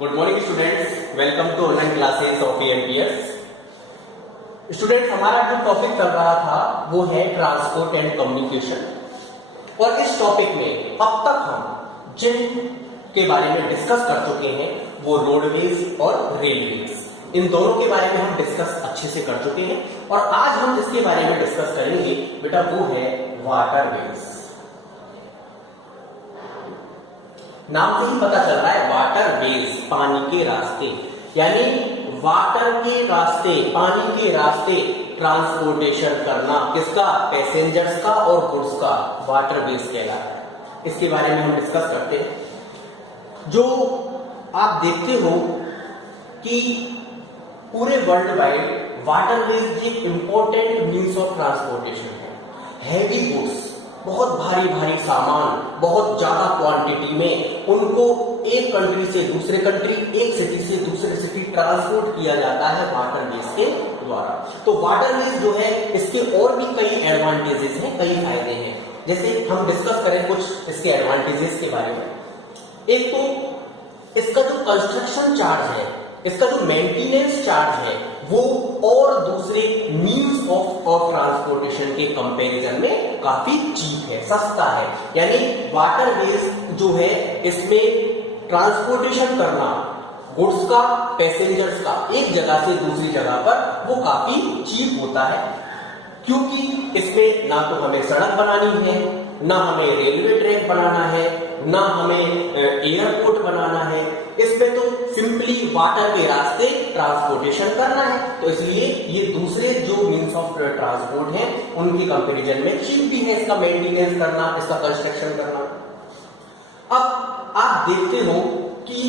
Good morning students, welcome to online classes of AMPS. Students, हमारा जो topic चल रहा था वो है ट्रांसपोर्ट एंड कम्युनिकेशन। और इस टॉपिक में अब तक हम जिन के बारे में डिस्कस कर चुके हैं वो रोडवेज और रेलवेज, इन दोनों के बारे में हम डिस्कस अच्छे से कर चुके हैं। और आज हम जिसके बारे में डिस्कस करेंगे बेटा वो है वाटरवेज। नाम से ही पता चल रहा है वाटरवेज, पानी के रास्ते, यानी वाटर के रास्ते, पानी के रास्ते ट्रांसपोर्टेशन करना किसका, पैसेंजर्स का और गुड्स का, वाटरवेज कहलाता है। इसके बारे में हम डिस्कस करते हैं। जो आप देखते हो कि पूरे वर्ल्ड वाइड वाटरवेज एक इंपॉर्टेंट मीन्स ऑफ ट्रांसपोर्टेशन है। हैवी गुड्स, बहुत भारी भारी सामान, बहुत ज्यादा क्वांटिटी में उनको एक कंट्री से दूसरे कंट्री, एक सिटी से दूसरे सिटी ट्रांसपोर्ट किया जाता है वाटरवेज के द्वारा। तो वाटरवेज जो है इसके और भी कई एडवांटेजेस हैं, कई फायदे हैं। जैसे हम डिस्कस करें कुछ इसके एडवांटेजेस के बारे में। एक तो इसका जो कंस्ट्रक्शन चार्ज है, इसका जो मेंटेनेंस चार्ज है वो और दूसरे मीन्स ऑफ ट्रांसपोर्टेशन के कंपैरिजन में काफी चीप है, सस्ता है। यानी वाटरवेज जो है इसमें ट्रांसपोर्टेशन करना गुड्स का, पैसेंजर्स का एक जगह से दूसरी जगह पर वो काफी चीप होता है, क्योंकि इसमें ना तो हमें सड़क बनानी है, ना हमें रेलवे ट्रैक बनाना है, ना हमें एयरपोर्ट बनाना है। इसमें तो सिंपली वाटर के रास्ते ट्रांसपोर्टेशन करना है। तो इसलिए ये दूसरे जो मीन्स ऑफ ट्रांसपोर्ट हैं उनकी कंपैरिजन में चीप भी है इसका मेंटेनेंस करना, इसका कंस्ट्रक्शन करना। अब आप देखते हो कि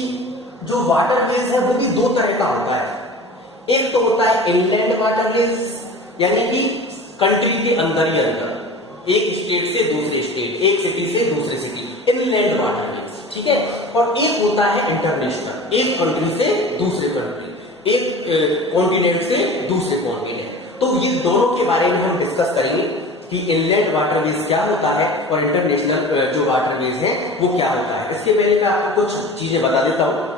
जो वाटरवेज है वो भी दो तरह का होता है। एक तो होता है इनलैंड वाटरवेज, यानी कि कंट्री के अंदर ही अंदर, एक स्टेट से दूसरे स्टेट, एक सिटी से दूसरे सिटी, इनलैंड वाटरवेज, ठीक है। और एक होता है इंटरनेशनल, एक कंट्री से दूसरे कंट्री, एक कॉन्टिनेंट से दूसरे कॉन्टिनेंट। तो ये दोनों के बारे में हम डिस्कस करेंगे कि इनलैंड वाटरवेज क्या होता है और इंटरनेशनल जो वाटरवेज है वो क्या होता है। इसके पहले मैं आपको कुछ चीजें बता देता हूं।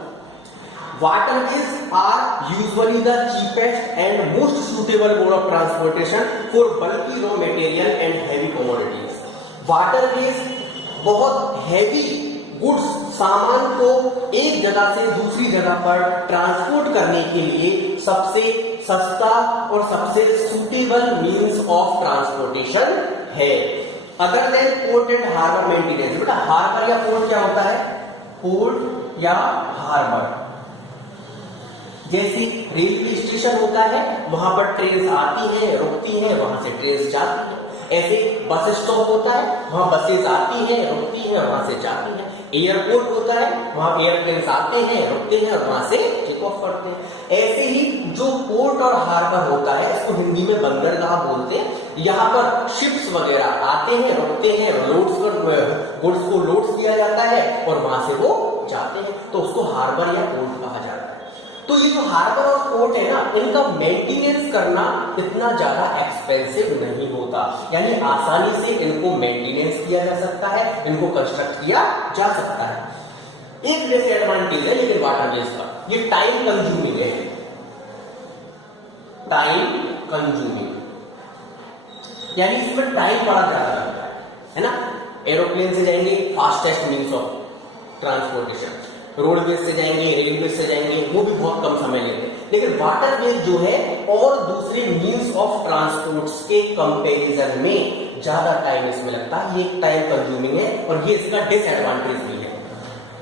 Waterways are usually the cheapest and most suitable mode of transportation for bulky raw material and heavy commodities. Waterways बहुत हैवी गुड्स, सामान को एक जगह से दूसरी जगह पर ट्रांसपोर्ट करने के लिए सबसे सस्ता और सबसे सुटेबल मीन्स ऑफ ट्रांसपोर्टेशन है। अगर then port and harbour maintenance, बेटा हार्बर या पोर्ट क्या होता है, पोर्ट या हार्बर, जैसे रेलवे स्टेशन होता है वहां पर ट्रेन आती है, रुकती है, वहां से ट्रेन जाती है। ऐसे बस स्टॉप होता है, वहां बसेज आती है, रुकती है, वहां से जाती है। एयरपोर्ट होता है, वहां एयरप्लेन आते हैं, रुकते हैं और वहां से टेक ऑफ करते हैं। ऐसे ही जो पोर्ट और हार्बर होता है, इसको हिंदी में बंदरगाह बोलते हैं। यहाँ पर शिप्स वगैरह आते हैं, रुकते हैं, गुड्स को लोड किया जाता है और वहां से वो जाते हैं, तो उसको हार्बर या पोर्ट कहा जाता है। तो ये जो हार्बर और पोर्ट है ना, इनका मेंटेनेंस करना इतना ज्यादा एक्सपेंसिव नहीं होता, यानी आसानी से इनको मेंटेनेंस किया जा सकता है, इनको कंस्ट्रक्ट किया जा सकता है। एक डिसएडवांटेज है लेकिन वाटरवेज का, ये टाइम कंज्यूमिंग है, टाइम कंज्यूमिंग, यानी इसमें टाइम बड़ा ज्यादा लगता है ना। एरोप्लेन से जाएंगे, fastest means of transportation, roadways से जाएंगे, रेलवे से जाएंगे, वो भी बहुत कम समय लेते हैं। लेकिन वाटरवेज जो है और दूसरे मीन्स ऑफ ट्रांसपोर्ट्स के कंपैरिजन में ज्यादा टाइम इसमें लगता है, ये टाइम कंज्यूमिंग है और ये इसका डिसएडवांटेज भी है।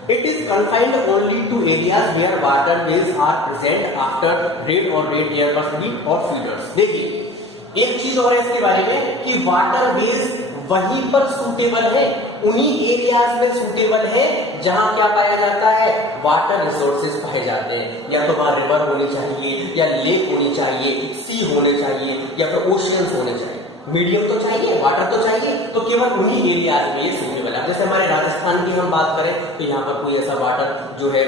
It is confined only to areas where waterways are present after red और रेड एयरबस और फीडर्स। देखिए एक चीज और है इसके बारे में कि वाटरवेज वहीं पर सूटेबल है, उन्हीं एरियाज में सूटेबल है जहां क्या पाया जाता है, वाटर रिसोर्सेज पाए जाते हैं। या तो वहां रिवर होनी चाहिए, या लेक होनी चाहिए, सी होने चाहिए, या फिर ओशियंस होने चाहिए। मीडियम तो चाहिए, वाटर तो चाहिए, तो केवल उन्हीं एरियाज में ये सूटेबल है। जैसे हमारे राजस्थान की हम बात करें तो यहाँ पर कोई ऐसा वाटर जो है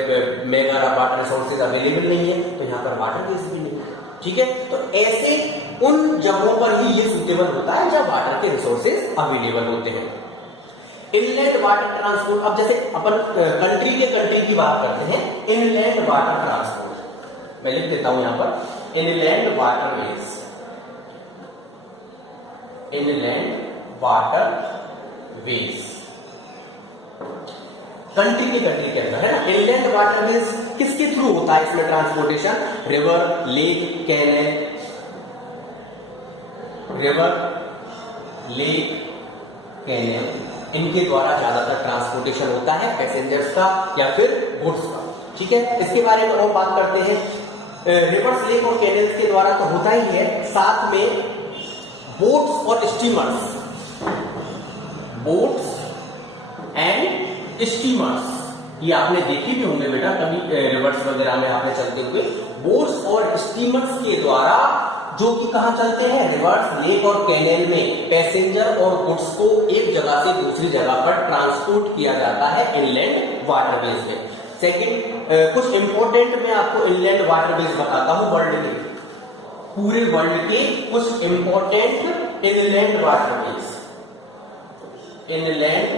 मेगा वाटर रिसोर्सेज अवेलेबल नहीं है, तो यहाँ पर वाटर बेस भी नहीं है, ठीक है। तो ऐसे उन जगहों पर ही ये सूटेबल होता है जहां वाटर के रिसोर्सेज अवेलेबल होते हैं। इनलैंड वाटर ट्रांसपोर्ट, अब जैसे अपन कंट्री के कंट्री की बात करते हैं, इनलैंड वाटर ट्रांसपोर्ट मैं लिख देता हूं यहां पर, inland waterways, inland waterways, country के अंदर है ना। इनलैंड वाटरवेज किसके थ्रू होता है इसमें transportation? River, lake, canal, river, lake, canal, इनके द्वारा ज्यादातर ट्रांसपोर्टेशन होता है पैसेंजर्स का या फिर गुड्स का। ठीक है, इसके बारे में और बात करते हैं। रिवर्स, लेक और कैनल्स के द्वारा तो होता ही है, साथ में बोट्स और स्टीमर्स, बोट्स एंड स्टीमर्स, ये आपने देखी भी होंगे बेटा कभी रिवर्स वगैरह में आपने चलते हुए। बोट्स और स्टीमर्स के द्वारा जो कि कहां चलते हैं? रिवर्स, लेक और कैनल में पैसेंजर और गुड्स को एक जगह से दूसरी जगह पर ट्रांसपोर्ट किया जाता है इनलैंड वाटरवेज में। सेकंड, कुछ इंपॉर्टेंट मैं आपको इनलैंड वाटरवेज बताता हूं, वर्ल्ड के, पूरे वर्ल्ड के कुछ important inland waterways, inland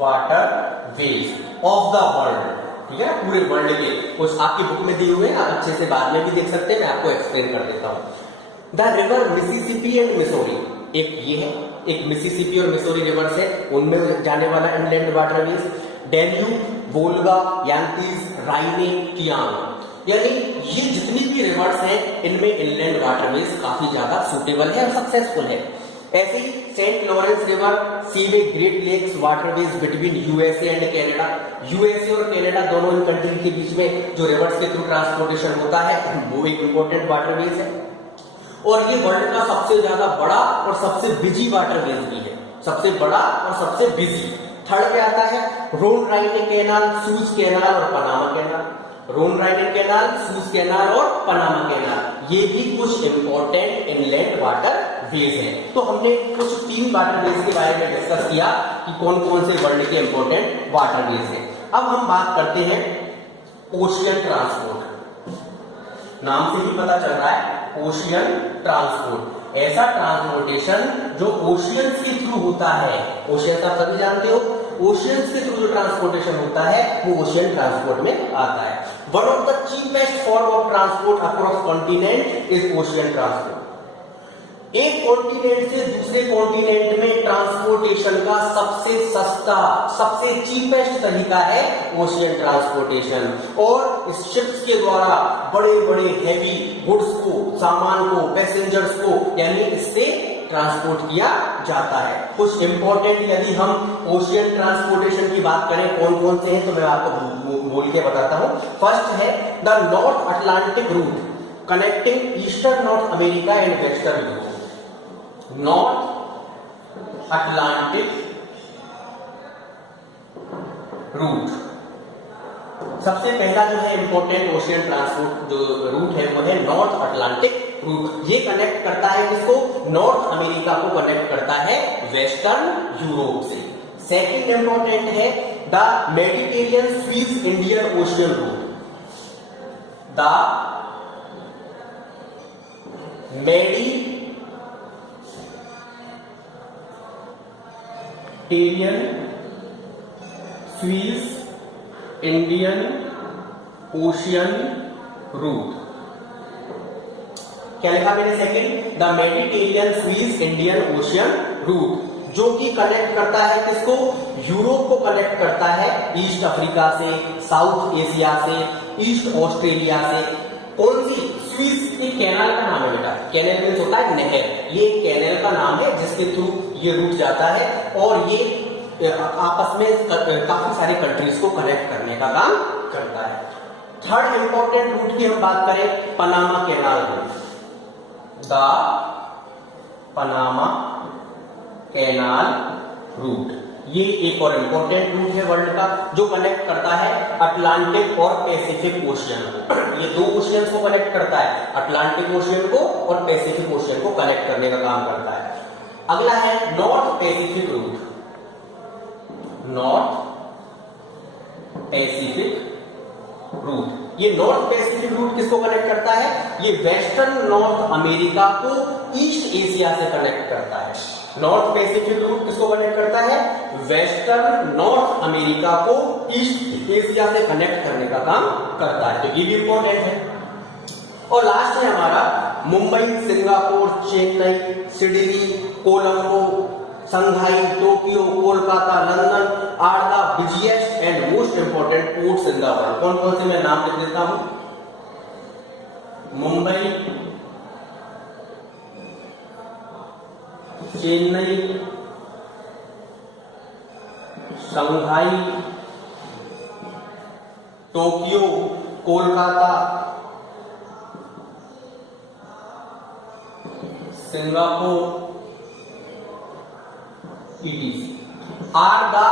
waterways of the world, ठीक है ना, पूरे वर्ल्ड के कुछ आपकी बुक में दिए हुए हैं, आप अच्छे से बाद में भी देख सकते हैं, मैं आपको एक्सप्लेन कर देता हूं। The river Mississippi and Missouri, एक ये है, एक मिसिसिपी और मिसोरी रिवर्स है, उनमें जाने वाला inland waterways. Danube, Volga, Yangtze, Rhine, Kiang, यानी ये जितनी भी रिवर्स हैं इनमें इनलैंड वाटरवेज काफी ज्यादा सुटेबल है और सक्सेसफुल है। ऐसे ही Saint Lawrence river, seaway, great lakes waterways between USA and Canada, USA और कनाडा दोनों इन कंट्री के बीच में जो रिवर्स के थ्रू ट्रांसपोर्टेशन होता है वो एक इंपॉर्टेंट वाटरवेज है, और ये वर्ल्ड का सबसे ज्यादा बड़ा और सबसे बिजी वाटरवेज भी है, सबसे बड़ा और सबसे बिजी। थर्ड पे आता है रोन राइन कैनाल, सूज कैनाल और पनामा कैनाल, रोन राइन कैनाल, सूज कैनाल और पनामा कैनाल, ये भी कुछ इंपॉर्टेंट इनलैंड वाटर वेज हैं। तो हमने कुछ 3 वाटरवेज के बारे में डिस्कस किया कि कौन कौन से वर्ल्ड के इंपॉर्टेंट वाटरवेज हैं। अब हम बात करते हैं ओशियन ट्रांसपोर्ट, नाम से ही पता चल रहा है ओशियन ट्रांसपोर्ट, ऐसा ट्रांसपोर्टेशन जो ओशियंस के थ्रू होता है। ओशियंस आप सभी जानते हो, ओशियंस के थ्रू जो ट्रांसपोर्टेशन होता है वो ओशियन ट्रांसपोर्ट में आता है। One of the cheapest form of transport across continent is ocean transport. एक कॉन्टिनेंट से दूसरे कॉन्टिनेंट में ट्रांसपोर्टेशन का सबसे सस्ता, सबसे चीपेस्ट तरीका है ओशियन ट्रांसपोर्टेशन, और इस शिप्स के द्वारा बड़े बड़े हैवी गुड्स को, सामान को, पैसेंजर्स को, यानी इससे ट्रांसपोर्ट किया जाता है। कुछ इंपॉर्टेंट यदि हम ओशियन ट्रांसपोर्टेशन की बात करें कौन कौन से हैं तो मैं आपको बोल के बताता हूं। फर्स्ट है the North Atlantic route connecting eastern North America and western Europe, North Atlantic route, सबसे पहला जो है इंपॉर्टेंट ओशियन ट्रांसपोर्ट जो रूट है वो है नॉर्थ अटलांटिक रूट। ये कनेक्ट करता है किसको? नॉर्थ अमेरिका को कनेक्ट करता है वेस्टर्न यूरोप से। सेकंड इंपॉर्टेंट है the Mediterranean Suez Indian ocean route, the Mediterranean Suez Indian ocean route. क्या लिखा मैंने? Second, the Mediterranean Suez Indian ocean root, जो कि कनेक्ट करता है किसको? यूरोप को कनेक्ट करता है ईस्ट अफ्रीका से, साउथ एशिया से, ईस्ट ऑस्ट्रेलिया से। कौन सी? स्वीज एक कैनाल का नाम है बेटा, कैनाल मीन्स होता है नहर, ये कैनाल का नाम है जिसके थ्रू ये रूट जाता है और ये आपस में काफी सारे कंट्रीज को कनेक्ट करने का काम करता है। थर्ड इंपॉर्टेंट रूट की हम बात करें Panama canal route, the Panama canal route, ये एक और इंपॉर्टेंट रूट है वर्ल्ड का जो कनेक्ट करता है अटलांटिक और पैसिफिक ओशियन को। ये 2 ओशियंस को कनेक्ट करता है, अटलांटिक ओशियन को और पैसिफिक ओशियन को कनेक्ट करने का काम करता है। अगला है north Pacific route, north Pacific route. ये नॉर्थ पैसिफिक रूट किसको कनेक्ट करता है? ये वेस्टर्न नॉर्थ अमेरिका को ईस्ट एशिया से कनेक्ट करता है। नॉर्थ पैसिफिक रूट किसको कनेक्ट करता है? वेस्टर्न नॉर्थ अमेरिका को ईस्ट एशिया से कनेक्ट करने का काम करता है, तो ये भी इंपॉर्टेंट है। और लास्ट है हमारा Mumbai, Singapore, Chennai, Sydney, Colombo, Shanghai, Tokyo, Kolkata, London are the busiest and most important ports in the world. कौन कौन से मैं नाम लिख देता हूं? Mumbai, Chennai, Shanghai, Tokyo, Kolkata, Singapore, are the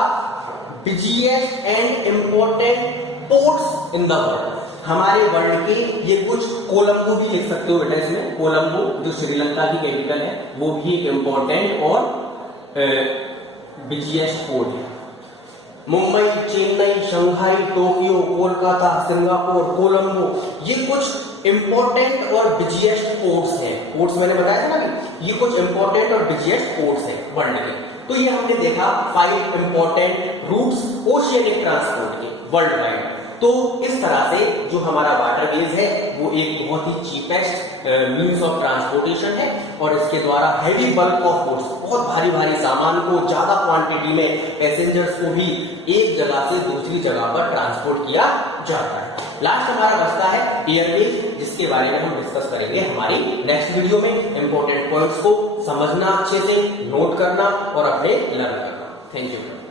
busiest and important ports in the world। हमारे वर्ल्ड के ये कुछ, कोलंबो भी लिख सकते हो बेटा इसमें, कोलंबो जो श्रीलंका की कैपिटल है वो भी एक इंपॉर्टेंट और बिजिएस्ट पोर्ट है। Mumbai, Chennai, Shanghai, Tokyo, Kolkata, Singapore, Colombo ये कुछ इंपॉर्टेंट और बिजिएस्ट पोर्ट्स हैं। पोर्ट्स मैंने बताया था ना, ये कुछ इंपॉर्टेंट और बिजिएस्ट पोर्ट्स हैं वर्ल्ड के। तो ये हमने देखा 5 इंपॉर्टेंट रूट्स ओशियनिक ट्रांसपोर्ट के वर्ल्ड वाइड। तो इस तरह से जो हमारा वाटरवेज है वो एक बहुत ही चीपेस्ट मींस ऑफ ट्रांसपोर्टेशन है, और इसके द्वारा हैवी बल्क ऑफ गुड्स, बहुत भारी भारी सामान को ज्यादा क्वांटिटी में पैसेंजर्स को भी एक जगह से दूसरी जगह पर ट्रांसपोर्ट किया जाता है। लास्ट हमारा बचता है एयरवेज, जिसके बारे में हम डिस्कस करेंगे हमारी नेक्स्ट वीडियो में। इंपॉर्टेंट पॉइंट्स को समझना, अच्छे से नोट करना और अपने लर्न करना। Thank you.